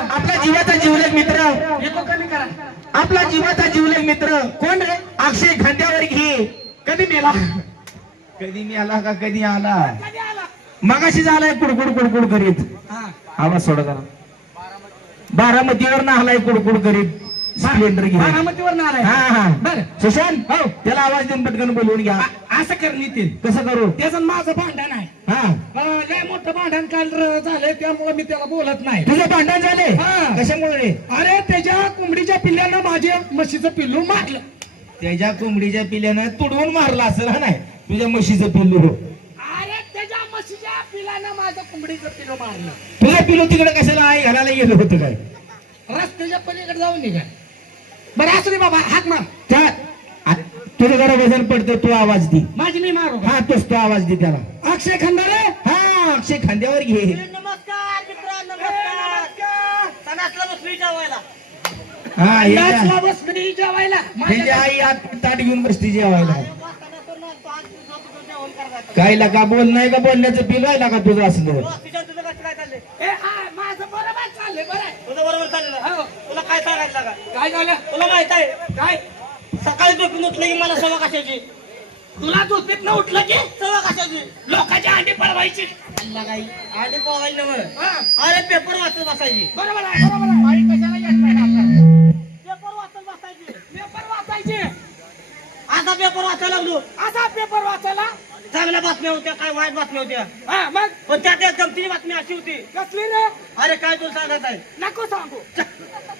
आपला जीवाचा जीवलग मित्र, एको कमी करा. आपला जीवाचा जीवलग मित्र कोण रे? अक्षय खांद्यावर घे. कधी मेला? कधी मी आला का कधी आला? कधी आला? मगाशी झालाय कुडकुड कुडकुड करीत. हा. आवाज सोडा जरा. बारामतीवर ना आलाय कुडकुड करीत स्प्लेंडर घे. बारामतीवर ना आलाय. हा हा बर. सुशांत हो. त्याला आवाज देऊन पटकन बोलवून घ्या. असं कर नितीन. कसं करू? त्याचं माझं भांडण आहे. हा लय मोठं भांडण काल झालंय त्यामुळे मी त्याला बोलत नाही. तुझं भांडण झाले हा. कशामुळे रे? अरे त्याच्या कोंबडीच्या पिल्ल्यानं माझ्या म्हशीचं पिल्लू मारलं. त्याच्या कोंबडीच्या पिल्यानं तुडवून मारला असेल हा नाही तुझ्या म्हशीचं पिल्लू. अरे त्याच्या म्हशीच्या पिल्ल्यानं माझं कोंबडीचं पिल्लू मारलं. तुझं पिल्लू तिकडे कशाला आई घालायला गेलं होतं काय? रस्त्याच्या पलीकडे जाऊन निघाय. बरं असू दे बाबा हाक मार. तुझं जरा वजन पडतं तू आवाज दे. माझी मी मारू का? हा तोच तो आवाज दे त्याला. अक्षय खंडारे. हा अक्षय खांद्यावर घे. नमस्कार मित्रांनो, नमस्कार. सणातला बसली जेवायला. हा ये नाचला जा. बस मी जेवायला. त्याची आई आत ताट घेऊन बसती जेवायला. सणातून नसतो, आज तुझं जेवण करायचं. काय लागा बोल नाही का बोलण्याचं पिलू आहे का तुझं असलं? तुझं तुझं कसं काय चाललंय? ए हा माझं बरोबर चाललंय. बरं आहे. तुझं बरोबर चाललेलं. हो. तुला काय सांगायचं लागा? काय झालं? तुला माहित आहे काय सकाळी झोपून उठलं की मला सवा कशाची तुला झोपेत न उठलं की सवा कशाची लोकांची अंडी पळवायची. अल्ला काही आधी पोहायला नव्हं. हा. अरे पेपर वाचत बसायची. बरोबर आहे बरोबर आहे. बाई कशाला येत नाही आपल्याला? पेपर वाचत बसायची. पेपर वाचायचे. असा पेपर वाचायला लागलो. असा पेपर वाचायला. चांगल्या बातम्या होत्या काय वाईट बातम्या होत्या हा मग पण त्यात एक गमतीची बातमी अशी होती. कसली रे? अरे काय तुला सांगायचं आहे? नको सांगू.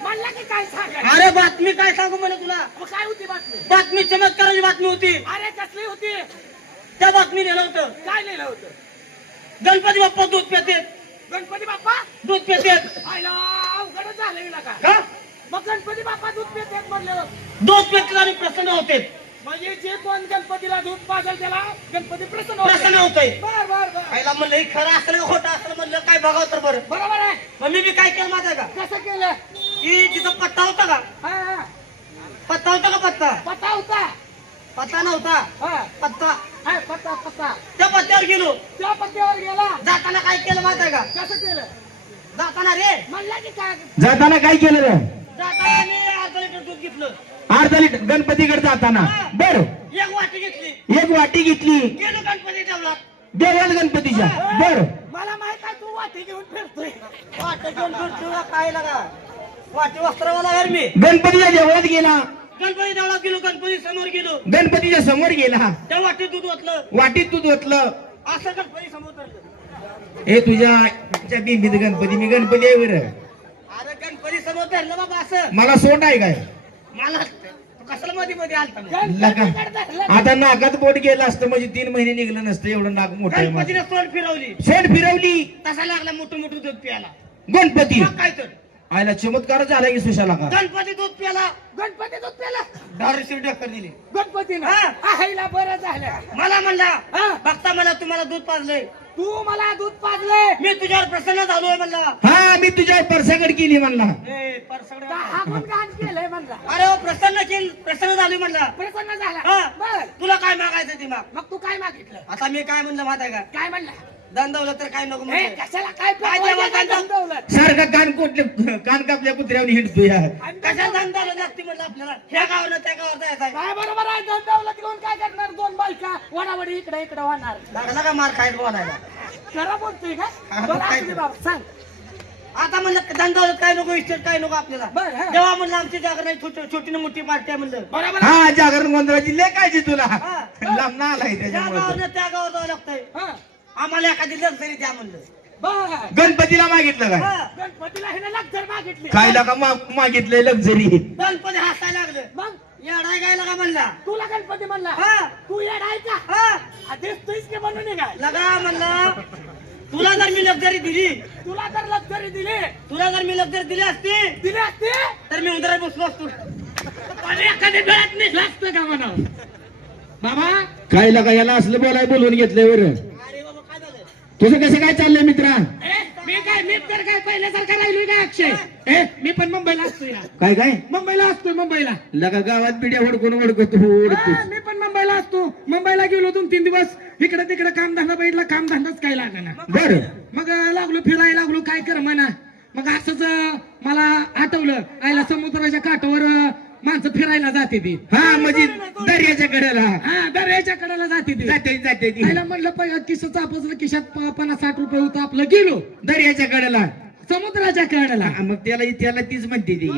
म्हणला की काय सांगायचं? अरे बातमी काय सांगू म्हणे तुला? मग काय होती बातमी? बातमी चमत्काराची बातमी होती. अरे कसली होती? त्या बातमी लिहिलं होतं काय लिहिलं होतं? गणपती बाप्पा दूध पितेत. गणपती बाप्पा दूध पितेत. आयला अवघडच झालं का? का? मग गणपती बाप्पा दूध पितात म्हणल्यावर दूध पितेत आणि प्रसन्न होते. म्हणजे जे कोण गणपतीला दूध पाजेल त्याला गणपती प्रसन्न प्रसन्न होतंय. बर बर बर. आईला म्हणलं हे खरं असलं का खोटं असलं म्हणलं काय बघावं तर बरं. बरोबर आहे. मग मी काय केलं माहिती आहे का? कसं केलं? की तिथं पत्ता होता का? हा हा. पत्ता होता का? पत्ता पत्ता होता. पत्ता नव्हता. हा पत्ता. हा, पत्ता पत्ता. त्या पत्त्यावर गेलो. त्या पत्त्यावर गेला. जाताना काय केलं माहिती आहे का? कसं केलं? जाताना रे म्हणला की काय? जाताना काय केलं रे? जाताना मी अर्धा लिटर दूध घेतलं. अर्धा लिटर गणपतीकडे जाताना बर एक वाटी घेतली. एक वाटी घेतली गेलो गणपती ठेवला. देवाल गणपतीच्या. बर मला माहित आहे तू वाटी घेऊन फिरतोय. वाटी घेऊन फिरतो काय लागा? वाटी वस्त्रवाला यार मी. गणपतीच्या देवळात गेला. गणपती देवळात गेलो. गणपती समोर गेलो. गणपतीच्या समोर गेला. त्या वाटीत दूध ओतलं. वाटीत दूध ओतलं. असं गणपती समोर धरलं. हे तुझ्या बिंबीत गणपती मी गणपती आहे बरं. अरे गणपती समोर धरलं बाबा असं. मला सोट आहे काय? मला कसलं मध्ये मध्ये आलता मी. गणपतीकडे धरलं. आता नाकात बोट गेलं असतं म्हणजे 3 महिने निघलं नसतं एवढं नाक मोठं आहे माझं. गणपतीने तोंड फिरवली. सोट फिरवली तसा लागला मोठं मोठं दूध प्यायला. गणपती. मग काय तर आयला चमत्कार झाला की सुशाला का? गणपती दूध प्याला. गणपती दूध प्याला. दारूशिव ढक्कन दिली. गणपतीनं हा. आईला बरं झालं. मला म्हणला हा. बघता मला तुम्हाला दूध पाजलंय. तू मला दूध पाजले. मी तुझ्यावर प्रसन्न झालोय म्हणला. हा मी तुझ्या परसाकड केली म्हणला. ए, परसगडं. हा गुणगान केलंय म्हणला. अरे हो, प्रसन्न झाली म्हणला. प्रसन्न झाला. हा. बर तुला काय मागायचं ते माग. मग तू काय मागितलं? आता मी काय म्हणलं माहिती आहे का? काय म्हणला? दंडवलं तर काय नको ए, म्हणलं. कशाला काय काय जेवण काय करतो? दमदवलं? सारखा कान कापल्या कुत्र्यावर हिंडतो या. आणि कशा दंडवलं लागते म्हणलं आपल्याला. ह्या गावानं त्या गावात जायचं आहे. काय बरोबर आहे दमदवलं तिकडून काय करणार? 2 बायका वडावडी इकडे इकडे होणार. लागला का मार खायला बोलायला. खरं बोलतोय का? हा, बरं काय असू दे ते? बाबा सांग. आता म्हणलं दंडवलं काय नको इस्टेट काय नको आपल्याला. बरं, हा. जेव्हा म्हणलं आमची जागा नाही छोटी ना मोठी पार्टी आहे म्हणलं. बरोबर आहे. हा जागरण गोंधळाची लय काळजी तुला. हा. लांब ना आलाय त्या त्याच्यामुळे. गावानं त्या गावात जावं लागतंय. हा. आम्हाला एखादी लक्झरी द्या म्हणलं. बर गणपतीला मागितलं काय? हा. गणपतीला हिने लक्झर मागितली. खायला का मागितलंय लक्झरी. गणपती हसायला लागलं. मग येडाय गायला का म्हणला. तुला गणपती म्हणला. हा. तू येडाय का? हा. दिसतोयस की म्हणून काय? लगा म्हणला तुला जर मी लक्झरी दिली तुला तर लक्झरी दिली तुला जर मी लक्झरी दिली असती असते तर मी उंदरात बसलो असतो. पण एखाद्या वेळात निघला असतं का म्हणा बाबा. काय लगा याला असलं बोलून घेतलंय बरं. अरे बाबा काय झालं? तुझं कसं काय चाललंय मित्रा? मी तर काय पहिल्यासारखा राहिलोय का अक्षय? मी पण मुंबईला असतो या. काय मुंबईला असतोय मुंबईला. लगा गावात बिड्या हुडकतो मी पण मुंबईला असतो. मुंबईला गेलो 2-3 दिवस इकडे तिकडे कामधंदा बघितला. कामधंदाच काय लागला. बर मग लागलो फिरायला लागलो काय कर म्हणा. मग असंच मला आठवलं आयला समुद्राच्या काठावर माणसं फिरायला जाते ती. हा म्हणजे दर्याच्या कडेला हा दर्याच्या कडेला जाते ती. जाते ती आयला म्हणलं किस्सा चापसलं खिशात 50-60 रुपये होतं आपलं गेलो दर्याच्या कडेला. समुद्राच्या कडेला. हा, मग त्याला तीच म्हणते ती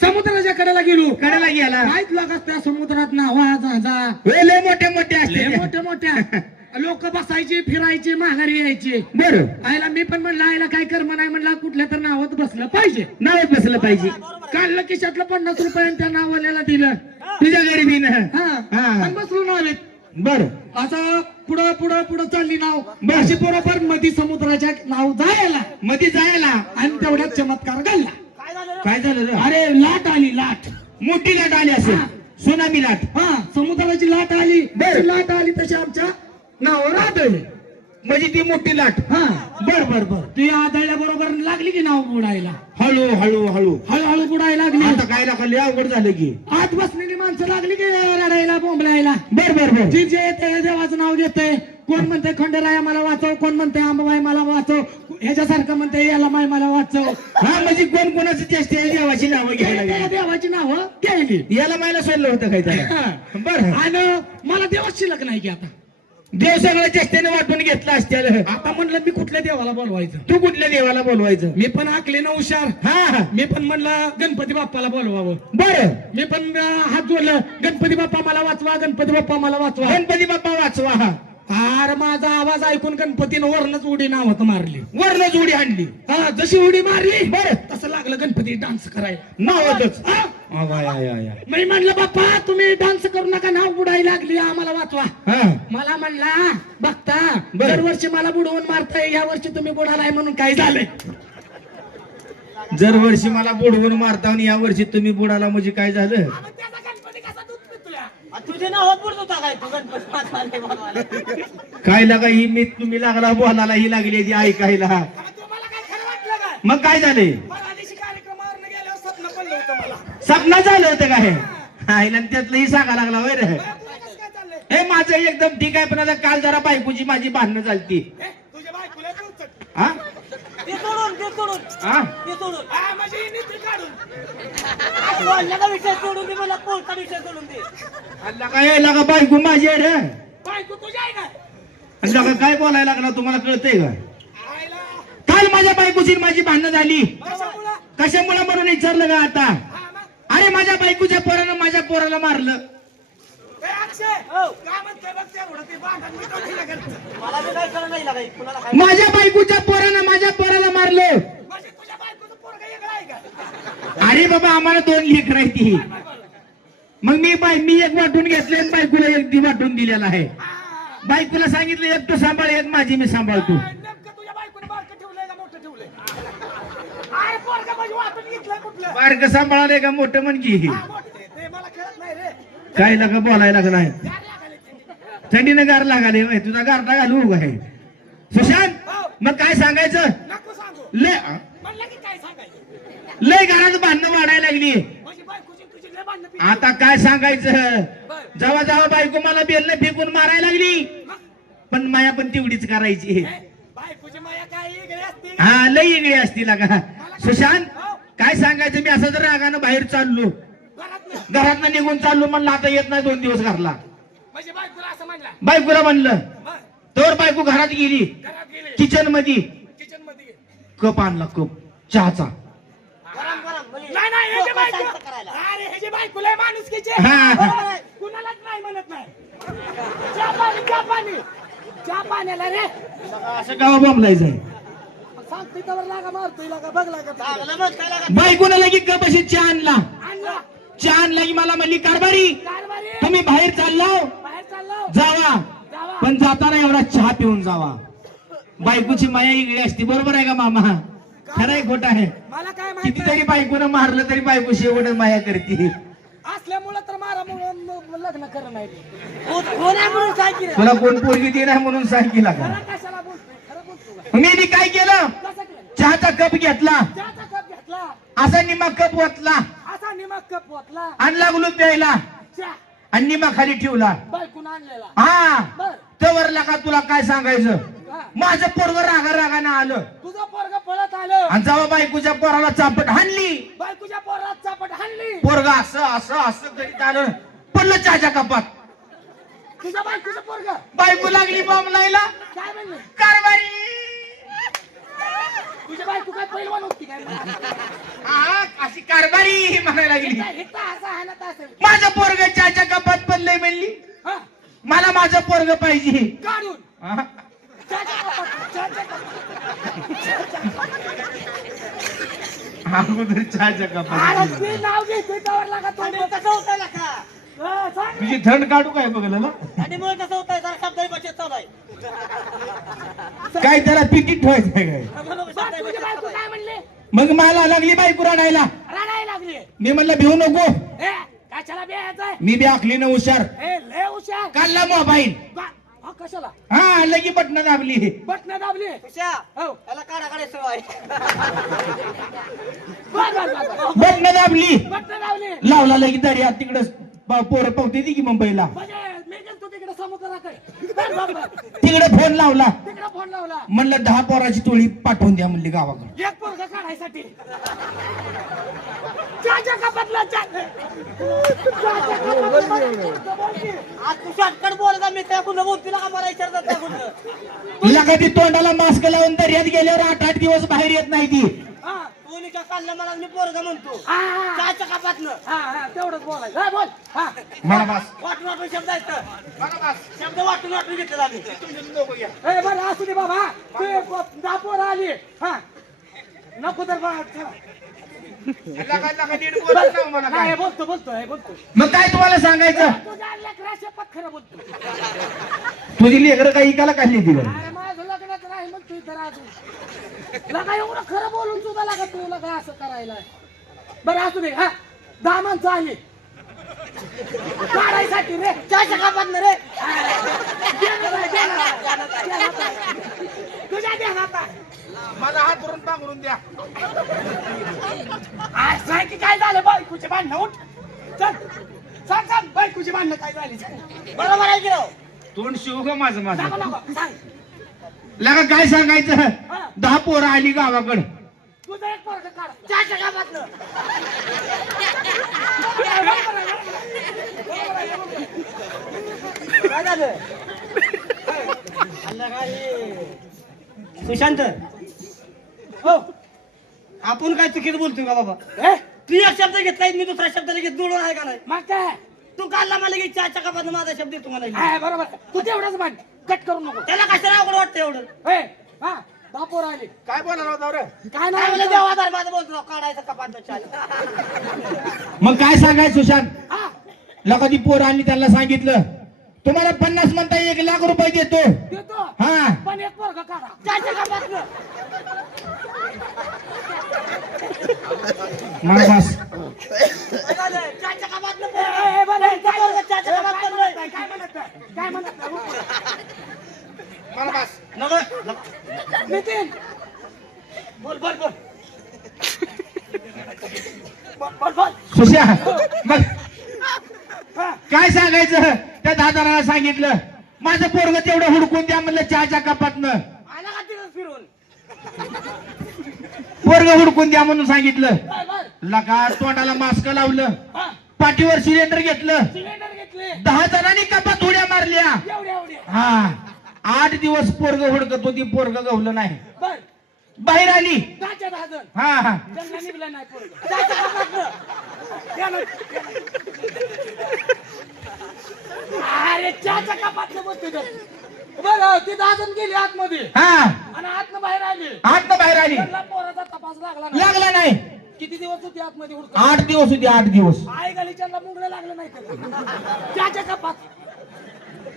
समुद्राच्या कडेला गेलो. कडेला गेला. माहित लागत त्या समुद्रात नावा जा लय मोठे असते मोठ्या मोठ्या लोक बसायचे फिरायचे माघारी यायचे. बरं आयला मी पण म्हणलं आयला काय कर्म नाही म्हणलं कुठल्या तर नावात बसलं पाहिजे. नावात बसलं पाहिजे. काढलं खिशातलं 50 रुपये आणि त्या नावाल्याला दिलं तुझ्या गरिबीनं. हा आणि बसलो नावेत. बर आता पुढं चालली नाव अशी बरोबर मध्ये समुद्राच्या नाव जायला मध्ये जायला आणि तेवढ्यात चमत्कार घालला. काय झालं रे? अरे लाट आली लाट. मोठी लाट आली असेल. सुनामी लाट. हा समुद्राची लाट आली. बर. लाट आली तशी आमच्या नावावर आदळले. म्हणजे ती मोठी लाट. हा बर ती आदळल्या बरोबर लागली की नाव बुडायला. हळूहळू हळूहळू बुडायला लागली. आता काय लागली अवघड झालं की. आत बसलेली माणसं लागली की रडायला बोंबलायला. बर जी जे येते देवाचं नाव घेते. कोण म्हणते खंडेराया मला वाचव, कोण म्हणते आंबाबाई मला वाचव, ह्याच्यासारखं म्हणते याला माय मला वाचव. हा म्हणजे कोण कोणाचं चेष्टा आहे देवाची नावं घ्यायला त्या लागली. देवाची नावं घ्यायली. याला मायला सोडलं होतं काय त्याला. बर आणि मला देवाच शिल्लक नाही की आता. देव सगळं चेष्टेने वाटून घेतला असत्याल. आता म्हणलं मी कुठल्या देवाला बोलवायचं. तू कुठल्या देवाला बोलवायचं. मी पण आकले ना हुशार. हा मी पण म्हणलं गणपती बाप्पाला बोलवावं. बर मी पण हात जोडलं गणपती बाप्पा मला वाचवा, गणपती बाप्पा मला वाचवा. गणपती बाप्पा वाचवा. हा अरे माझा आवाज ऐकून गणपतीनं वरनच उडी नावात मारली. वरनं जोडी आणली. हा जशी उडी मारली बर तसं लागलं गणपती डान्स करायला. नावातच. हा? हा मी म्हणलं बाप्पा तुम्ही डान्स करू नका नाव बुडायला लागली आम्हाला वाचवा. मला म्हणला बघता बर. दरवर्षी मला बुडवून मारताय या वर्षी तुम्ही बुडालाय म्हणून काय झालंय. दरवर्षी मला बुडवून मारता आणि या वर्षी तुम्ही बुडाला म्हणजे काय झालं. तुझे नाव बोलतो काय तू गणपती काय लागा ही मी तुम्ही लागला बोलायला ही लागली ती ऐकायला. मग काय झाले. सपना झालं होतं काय. आईला त्यातलंही सांगा लागला होय रे. हे माझं एकदम ठीक आहे पण आता काल जरा बायकोची माझी भांडणं चालती. हा ते सोडून हा बोलण्याचा विषय सोडून दे मला पोलचा विषय सोडून दे. अल्ला काय लागा बायको माझी आहे रे. बायको तुझ्या आहे का. अल्ला का काय बोलायला लागला तुम्हाला कळतंय का. काल माझ्या बायकोची माझी भांडणं झाली. कशामुळे म्हणून विचारलं का आता. अरे माझ्या बायकोच्या पोरानं माझ्या पोराला मारलं. मला बी काय कळलं नाही लागाय कुणाला काय. माझ्या बायकोच्या पोरानं माझ्या पोराला मारलं. अरे बाबा आम्हाला 2 लेकरं आहेत ती. मग मी एक वाटून घेतलं आणि बायकोला एक वाटून दिलेला आहे. बायकोला सांगितलं एक तू सांभाळ एक माझी मी सांभाळतो. बारक सांभाळालंय का मोठं म्हणजे काय लागा बोलायला लागलाय. थंडीनं गार लागाले होय. तुझा गारटा घालू काय सुशांत. मग काय सांगायचं. लय घरात भांडणं वाढायला लागली. आता काय सांगायचं. जेव्हा जेव्हा बायको मला बेलने फेकून मारायला लागली पण माया पण तेवढीच करायची. हा लई वेगळी असती लागा. सुशांत काय सांगायचं. मी असं जर रागानं बाहेर चाललो घरातनं निघून चाललो म्हणलं आता येत नाही 2 दिवस घरला. बायकोला म्हणलं तर बायको घरात गेली. किचन मध्ये कप आणला कप चहाचा. असं गावा बोंबलायचंय. बायकोला लगी कप अशी चहा आणला. चहा आणला की मला म्हणली कारभारी तुम्ही बाहेर चालला जावा पण जाताना एवढा चहा पिऊन जावा. बायकोची माया इकडे असते. बरोबर आहे का मामा. खरं आहे खोटं आहे. मला काय कितीतरी बायकोनं मारलं तरी बायको शेवट माया करते. असल्यामुळे तर मारा लग्न करणं नाही. कोण आहे म्हणून सांगितलं. तुला कोण पोरगी दे नाही म्हणून सांगितलं का. कशाला बोलतोय खरं बोलतो. मी काय केलं चहाचा कप घेतला चहाचा कप घेतला असा निमा कप ओतला असा निमक कप ओतला आणि लागलो प्यायला चहा आणि निमा खाली ठेवला. बायकून आणलेला. हा बर तवरला का तुला काय सांगायचं. हा. माझं पोरग रागानं आलं. तुझं पोरग आणि जेव्हा बायकोच्या पोराला चापट हाणली, बायकोच्या पोरात चापट हाणली. पोरगा असं असं असं करीत आलं, पडलं चहाच्या कपात. तुझ्या बायकोचं पोरग बायको लागली बॉम्बलायला, काय म्हणले? कारभारी. तुझी बायको काय पहिलवान होती काय? हा, अशी कारभारी म्हणायला लागली. हिता असा हाणत असेल. माझं पोरग चहाच्या कपात पडलंय म्हणली. हा, मला माझं पोरग पाहिजे. काढून हा. चहाच्या कपात, चहाच्या कपात. अगोदर चहाच्या कपात. अरे ते नाव घेतोय त्यावर लागा तो. कसं होतंय का सांग. तुझी थंड काढू काय बघलं ना? आणि मग कसं होतंय जरा शब्द बचत चालू आहे. काय त्याला तिकीट ठेवायचं काय? बघ, तुझी बायको काय म्हणले? मग मला लागली बायको रडायला. रडायला लागली. मी म्हणलं भिवू नको. ए, कशाला बेहायचंय? मी बी आखली ना हुशार. ए, लय हुशार. काढला मोबाईल. हा, कशाला? हा, लगी बटन दाबली. बटणं दाबली. उषा, हो. याला काढा काढायचं सवय. बघ. बटन दाबली. बटणं दाबली. लावला लगी दर्या तिकडं पोरं पावते ती की मुंबईला. म्हणजे मी गेलतो तिकडे समुद्राकडे. बघ. तिकडे फोन लावला. तिकडे फोन लावला. म्हणलं 10 पोराची टोळी पाठवून द्या म्हणली गावाकडे. एक पोरगा काढायसाठी. चहाच्या कपातला चहा. चहाच्या कपातला बोल की. आज तू शॉर्टकट बोलत मी त्या कुठं बोलतील का मला विचारतात त्या कुठं. लगा ती तोंडाला मास्क लावून दर्यात गेल्यावर 8-8 दिवस बाहेर येत नाही ती. हा. तू निका काढलं मला मी पोरगा म्हणतो. हा, हा. चहाच्या कापातनं हा, तेवढंच बोलायचं. हा, बोल. हा. मला बस. वाटून वाटून शब्द आहेत तर. मला बस. शब्द वाटून वाटून घेतलेला आम्ही. ए, बरं असू दे बाबा. तू दापोर आली. हा. नको तर बा- चला. लगा नीट बोलत नाही मला नाही, काय. बोलतो. मग काय तुम्हाला सांगायचं? तुझ्या लेकराच्या पत्खरं बोलतो. तुझी लेकरं काही इकाला काढली ती बरं. अरे माझं लग्नाचं नाही मग तू इथं अजून लगा एवढं खरं बोलून सुद्धा लागा तू लगा असं करायला. बरं असू दे. हा, 10 माणसं आली काढायसाठी रे. चहाच्या कापातनं रे. तुझ्या ध्यानात आहे. माझा हात धरून पांघरून द्या. आज सांग की काय झालं? बायकोची भांडणं. उठ चल. सांग बायकोची भांडणं काय झाली? बरोबर आहे की राव. तोंड शिव ग माझं माझं. सांग. लगा काय सांगायचं? 10 पोरं आली गावाकडं. तुझं एक पोरगं काढ. चहाच्या कापातनं. काय झालं? अल्ला काय सुशांत, हो. आपण काय चुकीचं बोलतोय का बाबा? ए, तू एक शब्द घेतलाय मी दुसरा शब्द लगेच जोडून आहे का नाही? मग काय? तू काढला मला लगेच चहाच्या कापातनं माझा शब्द येतो मला. आहे, बरोबर. तू तेवढंच भांड. कट करू नको. त्याला कशाला अवघड वाटतं एवढं? ए, हा, दापोर आली. काय बोलणार होता रे? काय काय नाही म्हणलं देवा धर्माचं बोलतो काढायचं कपातनं चहा. मग काय सांगायचं सुशांत? हा, लगा ती पोरं आली त्यांना सांगितलं तुम्हाला 50 म्हणता 1 लाख रुपये देतो. देतो. हा, पण एक पोरगं काढा. चहाच्या कापातनं. मला बस. काय झालं? चहाच्या कापातनं ए, ए, बरं, ए, काय पोरगं चहाच्या काय कापातनं म्हणत नाही. नाही, काय म्हणत नाही, काय म्हणत नाही. मला बस. नको. नितीन, बोल बोल बोल. बोल. सुशा मग हा, काय सांगायचं? त्या दादाला सांगितलं माझं पोरग तेवढं हुडकून द्या म्हणलं चहाच्या कपातनं. आला का तिथं फिरून? पोरग हुडकून द्या म्हणून सांगितलं. बर. लगा तोंडाला मास्क लावलं, हा, पाठीवर सिलेंडर घेतलं, सिलेंडर घेतले. 10 जणांनी कपात उड्या मारल्या. एवढे. हा, 8 दिवस पोरग हुडकत होती, पोरग गवलं नाही. बर. बाहेर आली. 10 जण. हा, त्यांना निघलं नाही पोरगं. चहाच्या कापातनं. अरे चहाच्या कपातलं बोलतोय तर. बरं, ती 10 जण गेली आतमध्ये हा, आणि आतनं बाहेर आली. आतनं बाहेर आली. त्यांना पोराचा तपास लागला नाही. लागला नाही. किती दिवस होती आतमध्ये हुडकत? 8 दिवस होती, 8 दिवस. आई गलीच्यांना मुंगळं लागलं नाही तर. चहाच्या कपात.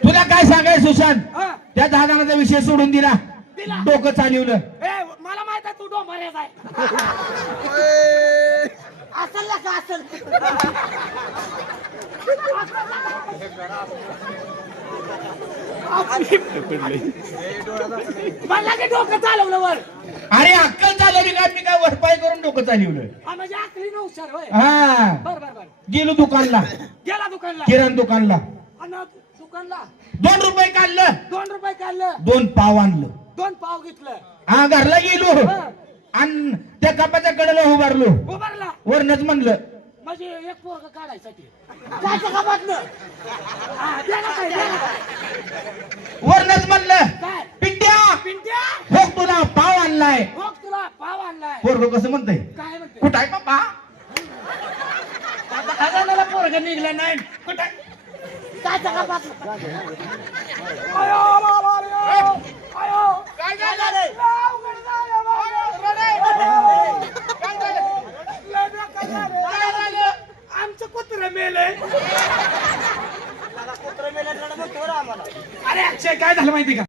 तुला काय सांगायचं सुशांत? हा, त्या 10 जणांचा विषय सोडून दिला, दिला. डोकं चालवलं. ए, मला माहित आहे तू डोंबऱ्याचा आहे. असल ना का असल? मला की डोकं चालवलं वर. अरे अक्कल चालवली का? मी काय वरपाय करून डोकं चालवलं. हा, म्हणजे आकली न हुशार होय. हा, बर. गेलो दुकानला, गेला दुकानला. किराणा दुकानला, आणि दुकानला 2 रुपये काढलं, 2 रुपये काढलं. 2 पाव आणलं. 2 पाव घेतलं. हा, घरला गेलो, हा. आणि त्या कपाच्या कडेला उभारलो उभारला वरनच म्हणलं म्हणजे एक पोरग काढायसाठी जायचं का बातलं द्या ना काय द्या ना काय. वरनच म्हणलं काय पिंट्या पिंट्या हो तुला पाव आणलाय हो तुला पाव आणलाय पोरग कसं म्हणतंय काय म्हणते कुठं आहे पप्पा आता खजानाला पोरग निघलं नाही कुठं जायचं का बातलं आयो आयो आयो काय झालंय? आमचं कुत्र मेलंय कुत्र मेल्याकडे म्हणतो रे आम्हाला अरे अक्षय काय झालं माहिती का